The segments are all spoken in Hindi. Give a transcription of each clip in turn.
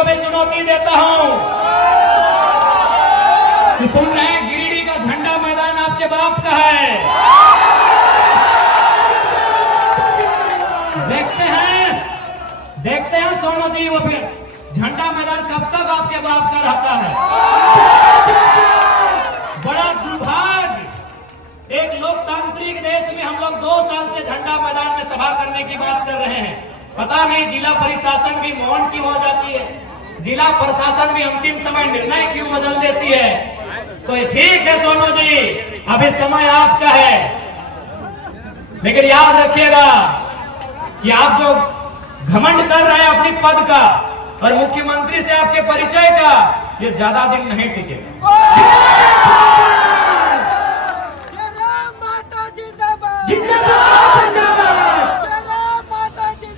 को भी चुनौती देता हूं कि सुन रहे हैं, गिरिडीह का झंडा मैदान आपके बाप का है। देखते हैं सोनू जी, वो झंडा मैदान कब तक आपके बाप का रहता है। बड़ा दुर्भाग्य, एक लोकतांत्रिक देश में हम लोग 2 साल से झंडा मैदान में सभा करने की बात कर रहे हैं। पता नहीं जिला प्रशासन भी मौन क्यों हो जाती है, जिला प्रशासन भी अंतिम समय निर्णय क्यों बदल देती है। तो ठीक है सोनू जी, अभी समय आपका है, लेकिन याद रखिएगा कि आप जो घमंड कर रहे हैं अपनी पद का और मुख्यमंत्री से आपके परिचय का, ये ज्यादा दिन नहीं टिकेगा।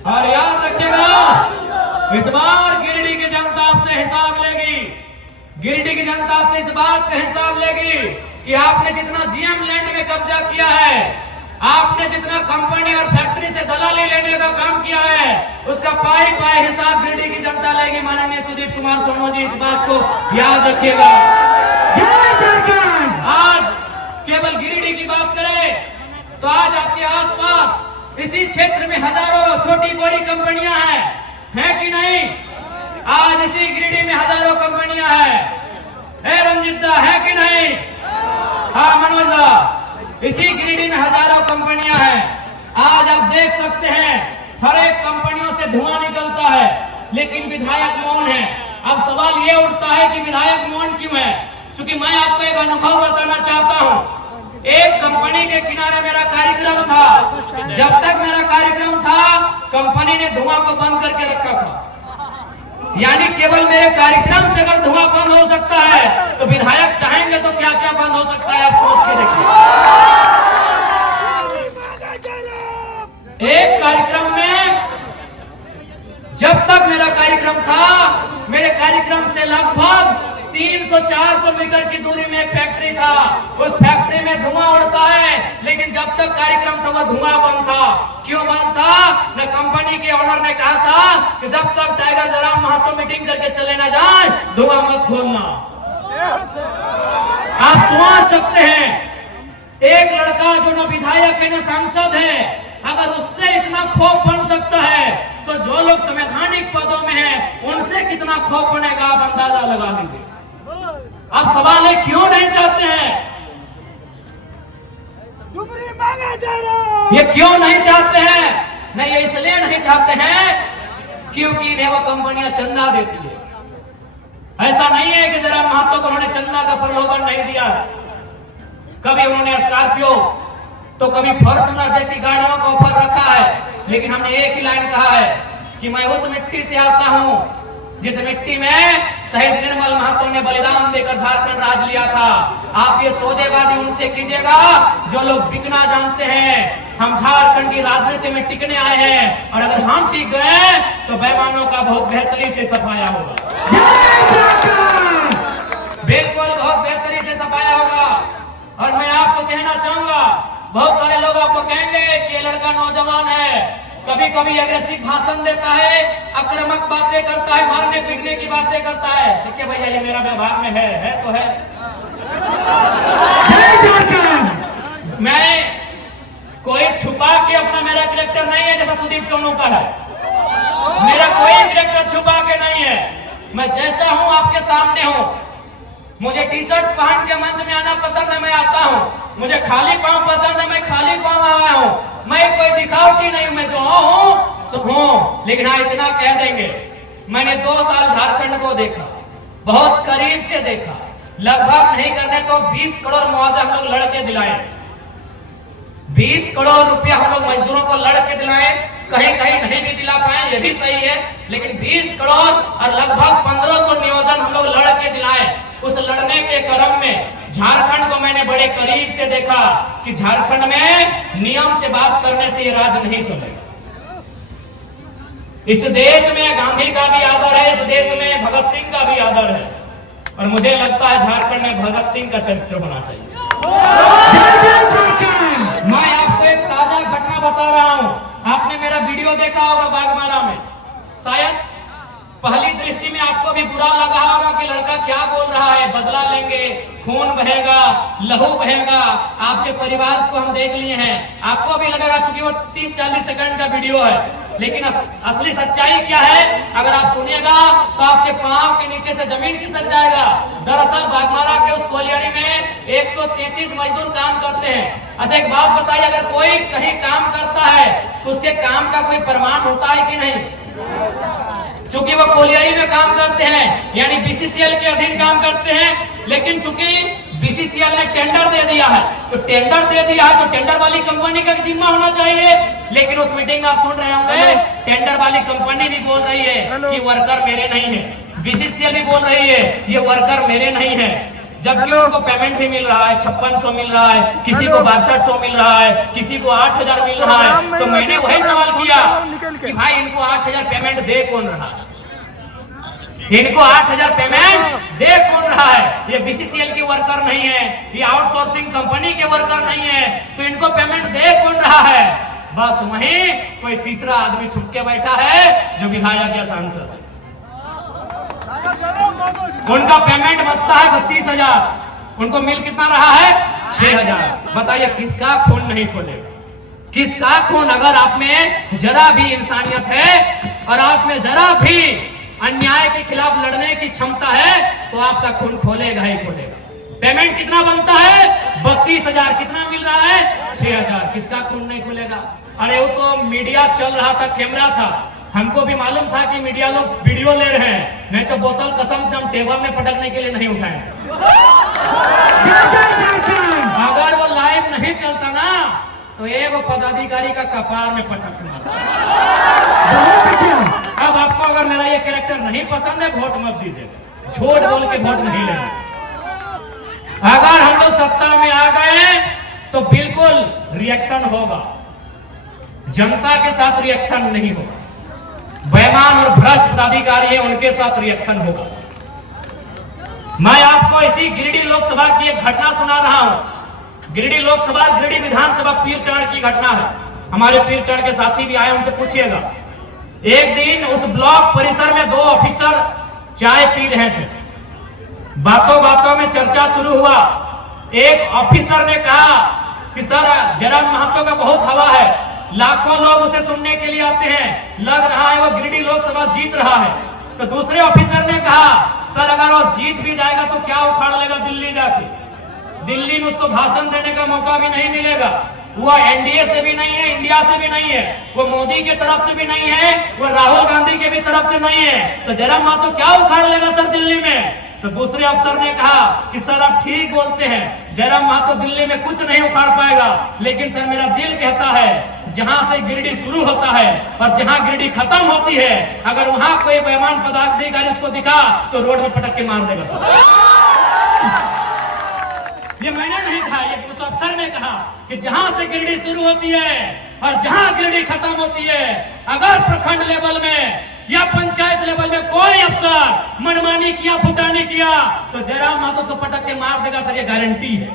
और याद रखिएगा, इस बार गिरिडीह की जनता आपसे हिसाब लेगी। गिरिडीह की जनता आपसे इस बात का हिसाब लेगी कि आपने जितना जीएम लैंड में कब्जा किया है, आपने जितना कंपनी और फैक्ट्री से दलाली लेने का काम किया है, उसका पाई पाई हिसाब गिरिडीह की जनता लेगी। माननीय सुदीप कुमार सोनू जी, इस बात को याद रखिएगा। आज केवल गिरिडीह की बात करें तो आज आपके आसपास इसी क्षेत्र में हजारों छोटी बड़ी कंपनियां हैं कि नहीं? आज इसी गिरिडीह में हजारों कंपनियां हैं, रंजित दा, है कि नहीं? हाँ मनोज दा, इसी गिरिडीह में हजारों कंपनियां हैं। आज आप देख सकते हैं हर एक कंपनियों से धुआं निकलता है, लेकिन विधायक मौन है। अब सवाल ये उठता है कि विधायक मौन क्यों है? क्योंकि मैं आपको एक अनुभव बताना चाहता हूं। एक कंपनी के किनारे मेरा कार्यक्रम था, जब तक मेरा कार्यक्रम था कंपनी ने धुआं को बंद करके रखा था। यानी केवल मेरे कार्यक्रम से अगर धुआं बंद हो सकता है तो विधायक चाहेंगे तो क्या क्या बंद हो सकता है, आप सोच के देखिए। एक कार्यक्रम में जब तक मेरा कार्यक्रम था, मेरे कार्यक्रम से लगभग 300-400 मीटर की दूरी में एक फैक्ट्री था। उस फैक्ट्री में धुआं उड़ता है, लेकिन जब तक कार्यक्रम था वह धुआं बंद था। क्यों बंद था? न कंपनी के ओनर ने कहा था कि जब तक टाइगर जराम महतो मीटिंग करके चले ना जाए, धुआं मत खोलना। आप सोच सकते हैं, एक लड़का जो न विधायक है न सांसद है, अगर उससे इतना खौफ बन सकता है तो जो लोग संवैधानिक पदों में हैं उनसे कितना खौफ बनेगा, आप अंदाजा लगा लीजिए। अब सवाल है, क्यों नहीं चाहते हैं? ये क्यों नहीं चाहते हैं? नहीं, ये इसलिए नहीं चाहते हैं क्योंकि इन्हें वो कंपनियां चंदा देती है। ऐसा नहीं है कि जरा महतो को उन्होंने चंदा का प्रलोभन नहीं दिया। कभी उन्होंने स्कॉर्पियो तो कभी फॉर्च्यूनर जैसी गाड़ियों का ऑफर रखा है, लेकिन हमने एक ही लाइन कहा है कि मैं उस मिट्टी से आता हूं जिस मिट्टी में शहीद निर्मल महतो ने बलिदान देकर झारखंड राज लिया था। आप ये सौदेबाजी उनसे कीजिएगा जो लोग बिकना जानते हैं। हम झारखंड की राजनीति में टिकने आए हैं, और अगर हम टिक गए तो बेईमानों का बहुत बेहतरी से सफाया होगा। बिल्कुल बहुत बेहतरी से सफाया होगा। और मैं आपको कहना चाहूंगा, बहुत सारे लोग आपको कहेंगे कि ये लड़का नौजवान है, कभी कभी अग्रेसिव भाषण देता है, आक्रामक बातें करता है, मारने पीटने की बातें करता है। देखिए भैया, ये मेरा व्यवहार में है तो है। मैं कोई छुपा के अपना मेरा कैरेक्टर नहीं है जैसा सुदीप सोनू का है। मेरा कोई कैरेक्टर छुपा के नहीं है। मैं जैसा हूं आपके सामने हूं। मुझे टी शर्ट पहन के मंच में आना पसंद है, मैं आता हूं। मुझे खाली पांव पसंद है, मैं खाली पांव आया हूं। मैं कोई दिखावटी नहीं, मैं जो हूं सो हूं। लेकिन हाँ, इतना कह देंगे, मैंने 2 साल झारखंड को देखा, बहुत करीब से देखा। लगभग नहीं करने तो 20 करोड़ मुआवजा हम लोग लड़के दिलाए। 20 करोड़ रुपया हम लोग मजदूरों को लड़के दिलाए। कहीं कहीं नहीं भी दिला पाए, ये भी सही है, लेकिन 20 करोड़ और लगभग 1500 नियोजन हम लोग लड़के दिलाए। उस लड़ने के क्रम में झारखंड को मैंने बड़े करीब से देखा कि झारखंड में नियम से बात करने से ये राज नहीं चलेगा। इस देश में गांधी का भी आदर है, इस देश में भगत सिंह का भी आदर है, और मुझे लगता है झारखंड में भगत सिंह का चरित्र होना चाहिए। मैं आपको एक ताजा घटना बता रहा हूं। आपने मेरा वीडियो देखा होगा बागमारा में, शायद पहली दृष्टि में आपको भी बुरा लगा होगा कि लड़का क्या बोल रहा है, बदला लेंगे, खून बहेगा, लहू बहेगा। आपके परिवार को हम देख लिए हैं, आपको भी लगेगा चूंकि वो 30-40 सेकंड का वीडियो है, लेकिन असली सच्चाई क्या है अगर आप सुनिएगा तो आपके पांव के नीचे से जमीन खिसक जाएगा। दरअसल बागमारा के उस कोलियारी में 133 मजदूर काम करते हैं। अच्छा एक बात बताइए, अगर कोई कहीं काम करता है तो उसके काम का कोई प्रमाण होता है कि नहीं? चूंकि वो कोलियारी में काम करते हैं यानी बीसीसीएल के अधीन काम करते हैं, लेकिन चूंकि बीसीसीएल ने टेंडर दे दिया है तो टेंडर वाली कंपनी का जिम्मा होना चाहिए। लेकिन उस मीटिंग में आप सुन रहे होंगे टेंडर वाली कंपनी भी बोल रही है कि वर्कर मेरे नहीं है, बीसीसीएल भी बोल रही है ये वर्कर मेरे नहीं है, जबकि उनको पेमेंट भी मिल रहा है, 5600 मिल रहा है, किसी को 6200 मिल रहा है, किसी को 8000 मिल रहा है। तो मैंने वही सवाल किया कि भाई इनको 8000 पेमेंट दे कौन रहा है, इनको 8000 पेमेंट दे कौन रहा है? ये बीसीसीएल के वर्कर नहीं है, ये आउटसोर्सिंग कंपनी के वर्कर नहीं है, तो इनको पेमेंट दे कौन रहा है? बस वहीं कोई तीसरा आदमी छुप के बैठा है जो विधायक या सांसद है। उनका पेमेंट बनता है 32,000, उनको मिल कितना रहा है? 6,000। बताइए किसका खून नहीं खोलेगा? किसका खून? अगर आप में जरा भी इंसानियत है और आप में जरा भी अन्याय के खिलाफ लड़ने की क्षमता है तो आपका खून खोलेगा ही खोलेगा। पेमेंट कितना बनता है? 32,000। कितना मिल रहा है? 6,000। किसका खून नहीं खुलेगा? अरे वो तो मीडिया चल रहा था, कैमरा था, हमको भी मालूम था कि मीडिया लोग वीडियो ले रहे हैं, नहीं तो बोतल कसम से हम टेबल में पटकने के लिए नहीं उठाए। अगर वो लाइव नहीं चलता ना तो एक पदाधिकारी का कपार में पटकना। अब आपको अगर मेरा ये कैरेक्टर नहीं पसंद है वोट मत दीजिए, झूठ बोल के वोट नहीं लेना। अगर हम लोग सत्ता में आ गए तो बिल्कुल रिएक्शन होगा, जनता के साथ रिएक्शन नहीं होगा। बेईमान और भ्रष्ट पदाधिकारी है उनके साथ रिएक्शन होगा। मैं आपको इसी गिरिडीह लोकसभा की एक घटना सुना रहा हूं। गिरिडीह लोकसभा, गिरिडीह विधानसभा पीरटर्न की घटना है। हमारे पीरटर्न के साथी भी आए, उनसे पूछिएगा। एक दिन उस ब्लॉक परिसर में 2 ऑफिसर चाय पी रहे थे। बातों बातों में चर्चा शुरू हुआ। एक ऑफिसर ने कहा कि सर जयराम महतो का बहुत हवा है, लाखों लोग उसे सुनने के लिए आते हैं, लग रहा है वो गिरिडीह लोकसभा जीत रहा है। तो दूसरे ऑफिसर ने कहा सर अगर वो जीत भी जाएगा तो क्या उखाड़ लेगा दिल्ली जाके, दिल्ली में उसको भाषण देने का मौका भी नहीं मिलेगा। वो एनडीए से भी नहीं है, इंडिया से भी नहीं है, वो मोदी के तरफ से भी नहीं है, वो राहुल गांधी के भी तरफ से नहीं है, तो जयराम महतो क्या उखाड़ लेगा सर दिल्ली में? तो दूसरे अफसर ने कहा कि सर आप ठीक बोलते हैं, जयराम महतो दिल्ली में कुछ नहीं उखाड़ पाएगा, लेकिन सर मेरा दिल कहता है जहां से गिरिडीह शुरू होता है और जहां गिरिडीह खत्म होती है, अगर वहां कोई बेईमान पदाधिकारी उसको दिखा तो रोड में पटक के मार देगा सर। ये मैंने नहीं कहा, ये उस अफसर ने कहा कि जहां से गिरिडीह शुरू होती है और जहां गिरिडीह खत्म होती है, अगर प्रखंड लेवल में या पंचायत लेवल में कोई अफसर मनमानी किया, फुटानी किया तो जयराम महतो उसको पटक के मार देगा सर, ये गारंटी है।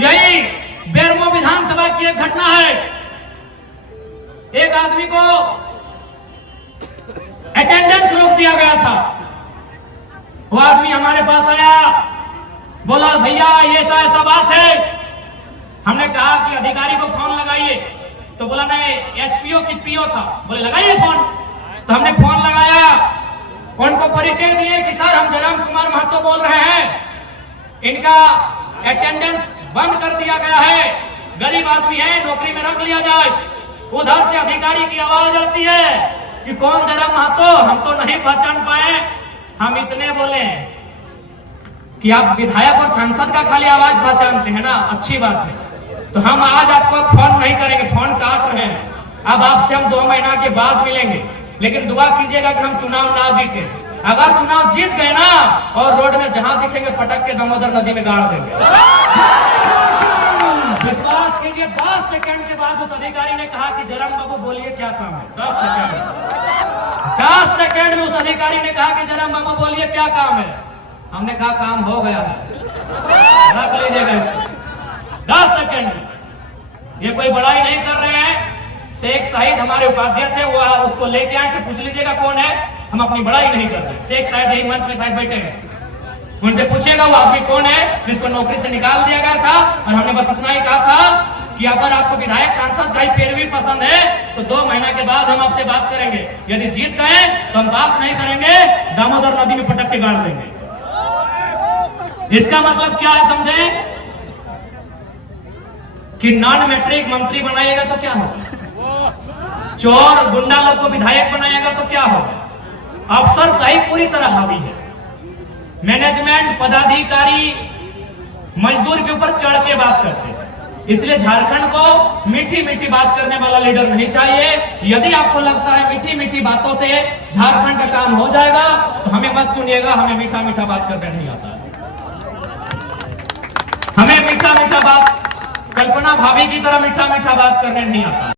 यही बेरमो विधानसभा की एक घटना है। एक आदमी को अटेंडेंस रोक दिया गया था। वो आदमी हमारे पास आया, बोला भैया ये ऐसा बात है। हमने कहा कि अधिकारी को फोन लगाइए, तो बोला नहीं एसपीओ की पीओ था, बोले लगाइए फोन। तो हमने फोन लगाया, उनको परिचय दिए कि सर हम जयराम कुमार महतो बोल रहे हैं, इनका अटेंडेंस बंद कर दिया गया है, गरीब आदमी है, नौकरी में रख लिया जाए। उधर से अधिकारी की आवाज आती है कि कौन जयराम महतो, हम तो नहीं पहचान पाए। हम इतने बोले कि आप विधायक और सांसद का खाली आवाज पहचानते हैं ना, अच्छी बात है, तो हम आज आपको फोन नहीं करेंगे, फोन काट रहे हैं। अब आपसे हम 2 महीना के बाद मिलेंगे, लेकिन दुआ कीजिएगा कि हम चुनाव ना जीते। अगर चुनाव जीत गए ना और रोड में जहां दिखेंगे पटक के दामोदर नदी में गाड़ देंगे। विश्वास कीजिए 10 सेकंड के बाद उस अधिकारी ने कहा कि जयराम बाबू बोलिए क्या काम है। 10 सेकंड में उस अधिकारी ने कहा कि जयराम बाबू बोलिए क्या काम है। हमने कहा काम हो गया है, रख लीजिएगा इसको। 10 सेकंड में, ये कोई बड़ाई नहीं कर रहे हैं, शेख साहिद हमारे उपाध्यक्ष है, वो उसको लेके आए थे, पूछ लीजिएगा कौन है, हम अपनी बड़ाई नहीं कर रहे। शेख साहिद यही मंच पे शायद बैठे हैं, उनसे पूछिएगा वो आदमी कौन है जिसको नौकरी से निकाल दिया गया था। और हमने बस इतना ही कहा था कि अगर आपको विधायक सांसद भाई पैरवी पसंद है तो 2 महीना के बाद हम आपसे बात करेंगे, यदि जीत गए तो हम बात नहीं करेंगे, दामोदर नदी में पटक के गाड़ देंगे। इसका मतलब क्या है समझे कि नॉन मैट्रिक मंत्री बनाइएगा तो क्या होगा, चोर गुंडा लोग को विधायक बनाएगा तो क्या होगा। अफसरशाही पूरी तरह हावी है, मैनेजमेंट पदाधिकारी मजदूर के ऊपर चढ़ के बात करते हैं। इसलिए झारखंड को मीठी मीठी बात करने वाला लीडर नहीं चाहिए। यदि आपको लगता है मीठी मीठी बातों से झारखंड का काम हो जाएगा तो हमें मत चुनिएगा, हमें मीठा मीठा बात करने नहीं आता है। हमें मीठा मीठा बात कल्पना भाभी की तरह मीठा मीठा बात करने नहीं आता।